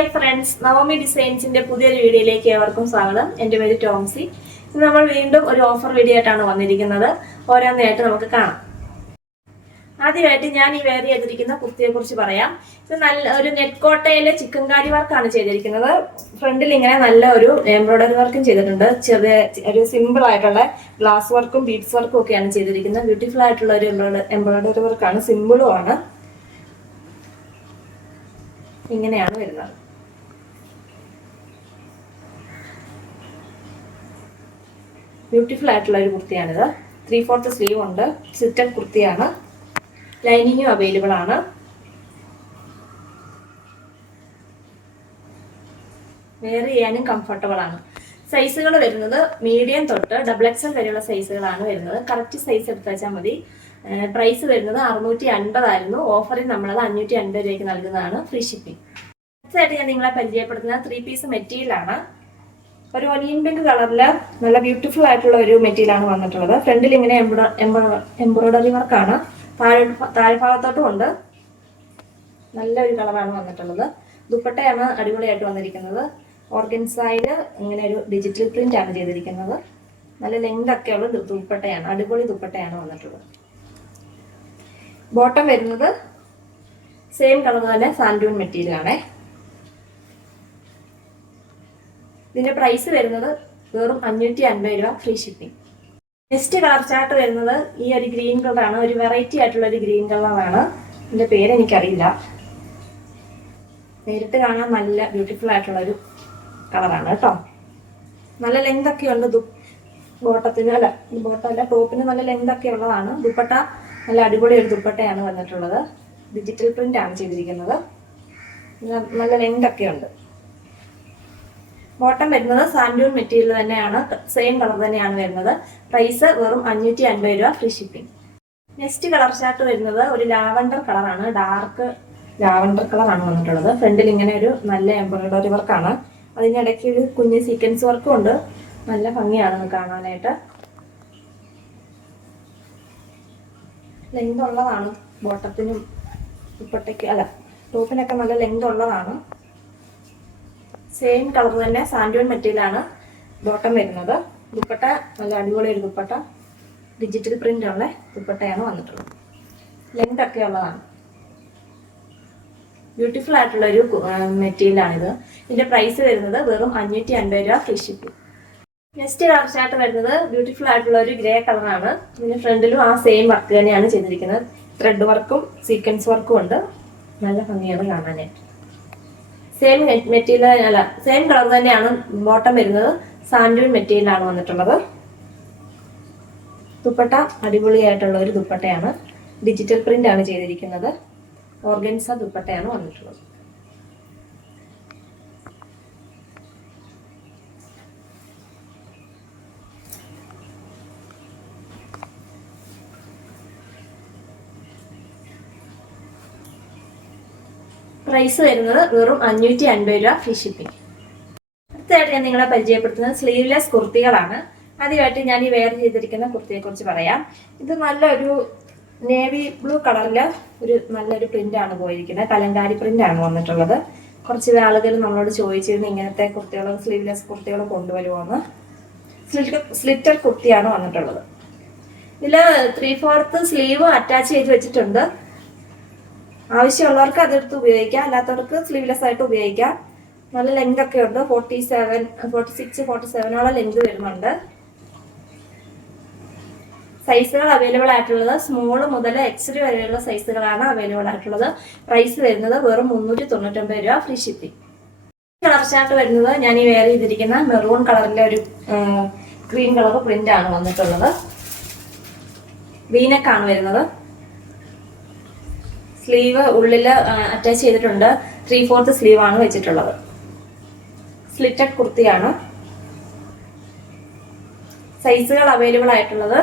Hi friends, Navami ഡിസൈൻസിന്റെ പുതിയൊരു വീഡിയോയിലേക്ക് ഏവർക്കും സ്വാഗതം. എൻ്റെ പേര് ടോംസി. ഇന്ന് നമ്മൾ വീണ്ടും ഒരു ഓഫർ വീഡിയോ ആയിട്ടാണ് വന്നിരിക്കുന്നത്. ഓരോന്നായിട്ട് നമുക്ക് കാണാം. ആദ്യമായിട്ട് ഞാൻ ഈ വെയർ ചെയ്തിരിക്കുന്ന കുർത്തിയെ കുറിച്ച് പറയാം. ഇത് നല്ല ഒരു നെറ്റ് കോട്ടയിലെ ചിക്കൻകാരി വർക്കാണ് ചെയ്തിരിക്കുന്നത്. ഫ്രണ്ടിൽ ഇങ്ങനെ നല്ല ഒരു എംബ്രോയിഡറി വർക്കും ചെയ്തിട്ടുണ്ട്. ചെറിയ ഒരു സിമ്പിൾ ആയിട്ടുള്ള ഗ്ലാസ് വർക്കും ബീഡ്സ് വർക്കും ഒക്കെയാണ് ചെയ്തിരിക്കുന്നത്. ബ്യൂട്ടിഫുൾ ആയിട്ടുള്ള ഒരു എംബ്രോയിഡറി വർക്കാണ്, സിമ്പിളും ആണ്. ഇങ്ങനെയാണ് വരുന്നത്. ബ്യൂട്ടിഫുൾ ആയിട്ടുള്ള ഒരു കുർത്തിയാണിത്. 3/4 സ്ലീവ് ഉണ്ട്. സിറ്റഡ് കുർത്തിയാണ്. ലൈനിങ്ങും അവൈലബിൾ ആണ്. വെയർ ചെയ്യാനും കംഫർട്ടബിൾ ആണ്. സൈസുകൾ വരുന്നത് മീഡിയം തൊട്ട് XXL വരെയുള്ള സൈസുകളാണ് വരുന്നത്. കറക്റ്റ് സൈസ് എടുത്ത് വെച്ചാൽ മതി. പ്രൈസ് വരുന്നത് 650 ആയിരുന്നു. ഓഫറിൽ നമ്മളത് 550 രൂപയ്ക്ക് നൽകുന്നതാണ്. Free shipping. അടുത്തതായിട്ട് ഞാൻ നിങ്ങളെ പരിചയപ്പെടുത്തുന്ന 3 പീസ് മെറ്റീരിയലാണ്. ഒരു ഒനിയൻ പിങ്ക് കളറിൽ നല്ല ബ്യൂട്ടിഫുൾ ആയിട്ടുള്ള ഒരു മെറ്റീരിയലാണ് വന്നിട്ടുള്ളത്. ഫ്രണ്ടിൽ ഇങ്ങനെ എംബ്രോയിഡറി വർക്കാണ്. താഴ്ഭാഗത്തോട്ടും ഉണ്ട്. നല്ലൊരു കളറാണ് വന്നിട്ടുള്ളത്. ദുപ്പട്ടയാണ് അടിപൊളിയായിട്ട് വന്നിരിക്കുന്നത്. ഓർഗൻസായിൽ ഇങ്ങനെ ഒരു ഡിജിറ്റൽ പ്രിന്റ് ആണ് ചെയ്തിരിക്കുന്നത്. നല്ല ലെങ്ത് ഒക്കെ ഉള്ള ദുപ്പട്ടയാണ്. അടിപൊളി ദുപ്പട്ടയാണ് വന്നിട്ടുള്ളത്. ബോട്ടം വരുന്നത് സെയിം കളർ തന്നെ സാൻഡൂൺ മെറ്റീരിയൽ ആണ്. ഇതിന്റെ പ്രൈസ് വരുന്നത് വെറും 550 രൂപ, free shipping. Next colour chart വരുന്നത് ഈ ഒരു ഗ്രീൻ കളറാണ്. ഒരു വെറൈറ്റി ആയിട്ടുള്ള ഒരു ഗ്രീൻ കളറാണ്. ഇതിന്റെ പേര് എനിക്കറിയില്ല. നേരിട്ട് കാണാൻ നല്ല ബ്യൂട്ടിഫുൾ ആയിട്ടുള്ള ഒരു കളറാണ് കേട്ടോ. നല്ല ലെങ്ത് ഒക്കെ ഉണ്ട്. ബോട്ടത്തിന് ബോട്ടമല്ല, ടോപ്പിന് നല്ല ലെങ്ത് ഒക്കെ ഉള്ളതാണ്. ദുപ്പട്ട നല്ല അടിപൊളി ഒരു ദുപ്പട്ടയാണ് വന്നിട്ടുള്ളത്. ഡിജിറ്റൽ പ്രിന്റ് ആണ് ചെയ്തിരിക്കുന്നത്. നല്ല ലെങ്ത് ഒക്കെ ഉണ്ട്. ബോട്ടം വരുന്നത് സാൻഡൂൺ മെറ്റീരിയൽ തന്നെയാണ്. സെയിം കളർ തന്നെയാണ് വരുന്നത്. പ്രൈസ് വെറും 550 രൂപ, free shipping. Next colour chart വരുന്നത് ഒരു ലാവണ്ടർ കളറാണ്. ഡാർക്ക് ലാവണ്ടർ കളറാണ് വന്നിട്ടുള്ളത്. ഫ്രണ്ടിൽ ഇങ്ങനെ ഒരു നല്ല എംബ്രോയിഡറി വർക്കാണ്. അതിനിടയ്ക്ക് ഒരു കുഞ്ഞ് സീക്വൻസ് വർക്കും ഉണ്ട്. നല്ല ഭംഗിയാണ് കാണാനായിട്ട്. ലെങ്ത് ഉള്ളതാണ്. ബോട്ടത്തിനും ദുപ്പട്ടയ്ക്ക് ടോപ്പിനൊക്കെ നല്ല ലെങ്ത് ഉള്ളതാണ്. സെയിം കളർ തന്നെ സാൻഡൂൺ മെറ്റീരിയലാണ് ബോട്ടം വരുന്നത്. ദുപ്പട്ട നല്ല അടിപൊളി ഒരു ദുപ്പട്ട. ഡിജിറ്റൽ പ്രിന്റ് ഉള്ള ദുപ്പട്ടയാണ് വന്നിട്ടുള്ളത്. ലെങ്ത് ഒക്കെ ഉള്ളതാണ്. ബ്യൂട്ടിഫുൾ ആയിട്ടുള്ള ഒരു മെറ്റീരിയലാണിത്. ഇതിന്റെ പ്രൈസ് വരുന്നത് വെറും 550 രൂപ, free shipping. Next colour chart വരുന്നത് ബ്യൂട്ടിഫുൾ ആയിട്ടുള്ള ഒരു ഗ്രേ കളറാണ്. ഇതിന് ഫ്രണ്ടിലും ആ സെയിം വർക്ക് തന്നെയാണ് ചെയ്തിരിക്കുന്നത്. ത്രെഡ് വർക്കും സീക്വൻസ് വർക്കും ഉണ്ട്. നല്ല ഭംഗിയാണ് കാണാനായിട്ട്. സെയിം മെറ്റീരിയൽ സെയിം കളർ തന്നെയാണ് ബോട്ടം വരുന്നത്. സാൻഡൂൺ മെറ്റീരിയലാണ് വന്നിട്ടുള്ളത്. ദുപ്പട്ട അടിപൊളിയായിട്ടുള്ള ഒരു ദുപ്പട്ടയാണ്. ഡിജിറ്റൽ പ്രിന്റ് ആണ് ചെയ്തിരിക്കുന്നത്. ഓർഗൻസ ദുപ്പട്ടയാണ് വന്നിട്ടുള്ളത്. പ്രൈസ് വരുന്നത് വെറും 550 രൂപ, ഫ്രീ ഷിപ്പിംഗ്. അടുത്തതായിട്ട് ഞാൻ നിങ്ങളെ പരിചയപ്പെടുത്തുന്നത് സ്ലീവ്ലെസ് കുർത്തികളാണ്. ആദ്യമായിട്ട് ഞാൻ ഈ വെയർ ചെയ്തിരിക്കുന്ന കുർത്തിയെ കുറിച്ച് പറയാം. ഇത് നല്ലൊരു നേവി ബ്ലൂ കളറില് ഒരു നല്ലൊരു പ്രിന്റ് ആണ് പോയിരിക്കുന്നത്. കലങ്കാരി പ്രിന്റ് ആണ് വന്നിട്ടുള്ളത്. കുറച്ച് ആളുകൾ നമ്മളോട് ചോദിച്ചിരുന്നു ഇങ്ങനത്തെ കുർത്തികൾ, സ്ലീവ്ലെസ് കുർത്തികൾ കൊണ്ടുവരുമോന്ന്. സ്ലിറ്റർ കുർത്തിയാണ് വന്നിട്ടുള്ളത്. ഇതില് 3/4 സ്ലീവ് അറ്റാച്ച് ചെയ്ത് വെച്ചിട്ടുണ്ട്. ആവശ്യമുള്ളവർക്ക് അതെടുത്ത് ഉപയോഗിക്കാം, അല്ലാത്തവർക്ക് സ്ലീവ്ലെസ് ആയിട്ട് ഉപയോഗിക്കാം. നല്ല ലെങ്ത് ഒക്കെ ഉണ്ട്. 46, 47 ലെങ്ത് വരുന്നുണ്ട്. സൈസുകൾ അവൈലബിൾ ആയിട്ടുള്ളത് സ്മോൾ മുതൽ XL വരെയുള്ള സൈസുകളാണ് അവൈലബിൾ ആയിട്ടുള്ളത്. പ്രൈസ് വരുന്നത് വെറും 399 രൂപ, ഫ്രീ ഷിപ്പിംഗ്. കളർ ചാർട്ട് വരുന്നത് ഞാൻ ഈ വെയർ ചെയ്തിരിക്കുന്ന മെറൂൺ കളറിലെ ഒരു ഗ്രീൻ കളർ പ്രിന്റ് ആണ് വന്നിട്ടുള്ളത്. വീനെക്കാണ് വരുന്നത്. സ്ലീവ് ഉള്ളില് അറ്റാച്ച് ചെയ്തിട്ടുണ്ട്. 3/4 സ്ലീവ് ആണ് വെച്ചിട്ടുള്ളത്. സ്ലിറ്റഡ് കുർത്തിയാണ്. സൈസുകൾ അവൈലബിൾ ആയിട്ടുള്ളത്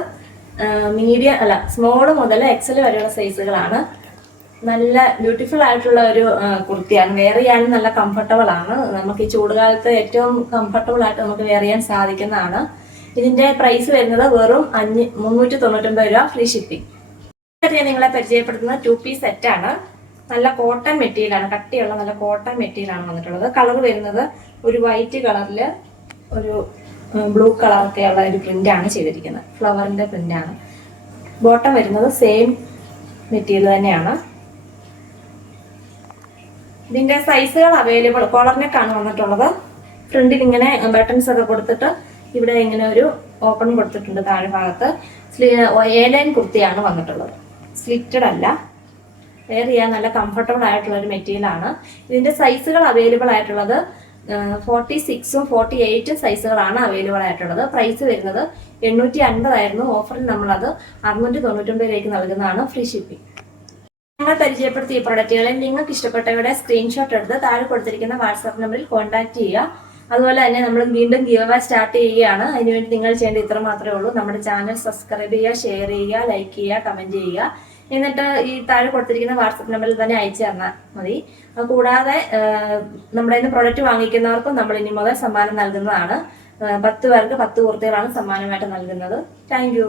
മീഡിയം സ്മോൾ മുതൽ XL വരെയുള്ള സൈസുകളാണ്. നല്ല ബ്യൂട്ടിഫുൾ ആയിട്ടുള്ള ഒരു കുർത്തിയാണ്. വെയർ ചെയ്യാനും നല്ല കംഫർട്ടബിൾ ആണ്. നമുക്ക് ഈ ചൂടുകാലത്ത് ഏറ്റവും കംഫർട്ടബിൾ ആയിട്ട് നമുക്ക് വെയർ ചെയ്യാൻ സാധിക്കുന്നതാണ്. ഇതിന്റെ പ്രൈസ് വരുന്നത് വെറും 399 രൂപ, ഫ്രീ ഷിപ്പിംഗ്. ഞാൻ നിങ്ങളെ പരിചയപ്പെടുത്തുന്ന 2 പീസ് സെറ്റാണ്. നല്ല കോട്ടൺ മെറ്റീരിയലാണ്, കട്ടിയുള്ള നല്ല കോട്ടൺ മെറ്റീരിയലാണ് വന്നിട്ടുള്ളത്. കളർ വരുന്നത് ഒരു വൈറ്റ് കളറിൽ ഒരു ബ്ലൂ കളറൊക്കെയുള്ള ഒരു പ്രിന്റാണ് ചെയ്തിരിക്കുന്നത്. ഫ്ലവറിന്റെ പ്രിന്റാണ്. ബോട്ടം വരുന്നത് സെയിം മെറ്റീരിയൽ തന്നെയാണ്. ഇതിന്റെ സൈസുകൾ അവൈലബിൾ. കോളർ നെക്കാണ് വന്നിട്ടുള്ളത്. ഫ്രണ്ടിൽ ഇങ്ങനെ ബട്ടൺസ് ഒക്കെ കൊടുത്തിട്ട് ഇവിടെ ഇങ്ങനെ ഒരു ഓപ്പൺ കൊടുത്തിട്ടുണ്ട് താഴെ ഭാഗത്ത്. എ ലൈൻ കുർത്തിയാണ് വന്നിട്ടുള്ളത്. സ്ലിറ്റഡ് അല്ല. വെയർ ചെയ്യാൻ നല്ല കംഫർട്ടബിൾ ആയിട്ടുള്ള ഒരു മെറ്റീരിയലാണ്. ഇതിന്റെ സൈസുകൾ അവൈലബിൾ ആയിട്ടുള്ളത് 46ഉം 48 സൈസുകളാണ് അവൈലബിൾ ആയിട്ടുള്ളത്. പ്രൈസ് വരുന്നത് 850 ആയിരുന്നു. ഓഫറിൽ നമ്മളത് 699 നൽകുന്നതാണ്. Free shipping. ഞങ്ങൾ പരിചയപ്പെടുത്തിയ ഈ പ്രൊഡക്റ്റുകളിൽ നിങ്ങൾക്ക് ഇഷ്ടപ്പെട്ടവയുടെ സ്ക്രീൻഷോട്ട് എടുത്ത് താഴെ കൊടുത്തിരിക്കുന്ന വാട്സാപ്പ് നമ്പറിൽ കോൺടാക്ട് ചെയ്യുക. അതുപോലെ തന്നെ നമ്മൾ വീണ്ടും ഗിവ് അവേ സ്റ്റാർട്ട് ചെയ്യുകയാണ്. അതിനുവേണ്ടി നിങ്ങൾ ചെയ്യേണ്ട ഇത്ര മാത്രമേ ഉള്ളൂ. നമ്മുടെ ചാനൽ സബ്സ്ക്രൈബ് ചെയ്യുക, ഷെയർ ചെയ്യുക, ലൈക്ക് ചെയ്യുക, കമന്റ് ചെയ്യുക. എന്നിട്ട് ഈ താഴെ കൊടുത്തിരിക്കുന്ന വാട്സപ്പ് നമ്പറിൽ തന്നെ അയച്ചു തന്നാൽ മതി. കൂടാതെ നമ്മുടെ ഇന്ന് പ്രൊഡക്റ്റ് വാങ്ങിക്കുന്നവർക്കും നമ്മൾ ഇനി മുതൽ സമ്മാനം നൽകുന്നതാണ്. 10 പേർക്ക് 10 കുർത്തികളാണ് സമ്മാനമായിട്ട് നൽകുന്നത്. Thank you.